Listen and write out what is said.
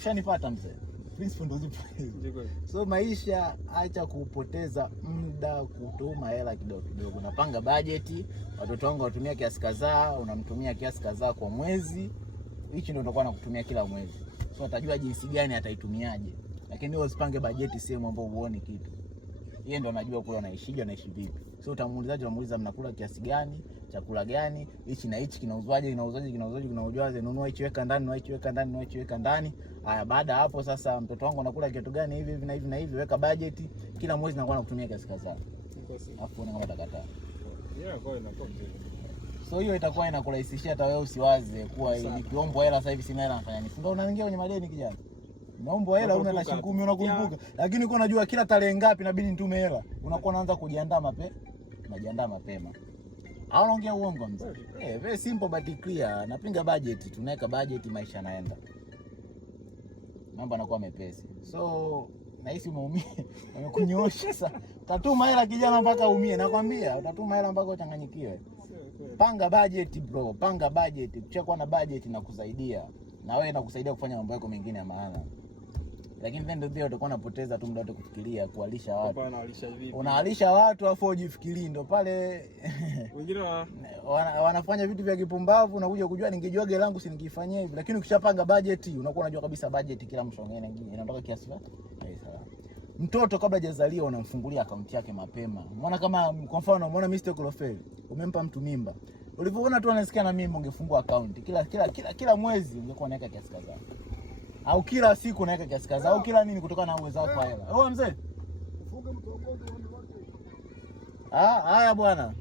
Shanipata mzee. Principle ndo zipo. So maisha, acha kupoteza muda kutuma hela kidogo kidogo. Unapanga budget, watoto wangu watumia kiasi kadhaa, unamtumia kiasi kadhaa kwa mwezi. Hichi ndio utakuwa nakutumia kila mwezi. So atajua jinsi gani ataitumiaje. Lakini wewe usipange budget sehemu ambapo uone kitu. Yeye ndo anajua kula anaishije, anaishi vipi. So utamuulizaje, unamuuliza mnakula kiasi gani, chakula gani, hichi na hichi kinauzwaje, kinauzwaje, nunua hichi weka ndani, nunua hichi weka ndani, nunua hichi weka ndani. Haya, baada hapo sasa mtoto wangu anakula kitu gani hivi hivi na hivi na hivi, weka budget kila mwezi nakuwa nakutumia kiasi kadhaa. Alafu unaona kama utakataa. Kwa inakuwa mzuri. So hiyo itakuwa inakurahisishia hata wewe usiwaze kuwa nikiombwa hela sasa hivi sina hela nafanya nini. Ndio unaingia kwenye madeni kijana. Naomba hela una na shilingi 10 unakumbuka. Lakini uko unajua kila tarehe ngapi inabidi nitume hela. Unakuwa unaanza kujiandaa mapema. Unajiandaa mapema. Au unaongea uongo mzee? Very simple but clear. Napinga budget, tunaweka budget, maisha yanaenda. Mambo yanakuwa mepesi. So nahisi umeumia. Nimekunyoosha sasa. Utatuma hela kijana mpaka umie. Nakwambia utatuma hela mpaka uchanganyikiwe. Panga budget bro, panga budget. Ukishakuwa na budget inakusaidia. Na wewe inakusaidia kufanya mambo yako mengine ya maana. Lakini ndio utakuwa unapoteza tu muda wote kufikiria kualisha watu. Hapana, alisha vipi? Unaalisha watu afu ujifikirii, ndo pale wengine wanafanya vitu vya kipumbavu. Unakuja kujua ningejua gari langu si ningefanyia hivi. Lakini ukishapanga budget unakuwa unajua kabisa budget kila mshongene nyingine inatoka kiasi gani. Sawa. Mtoto kabla hajazaliwa unamfungulia akaunti yake mapema. Umeona kama kwa mfano umeona Mr. Kolofeli, umempa mtu mimba. Ulivyoona tu anasikia na mimba ungefungua akaunti. Kila mwezi ungekuwa unaweka kiasi kadhaa. Au kila siku unaweka kiasi kadhaa au kila nini kutokana na uwezo wako hela. Wewe mzee? Funga mtu wa ng'ombe wake. Haya bwana.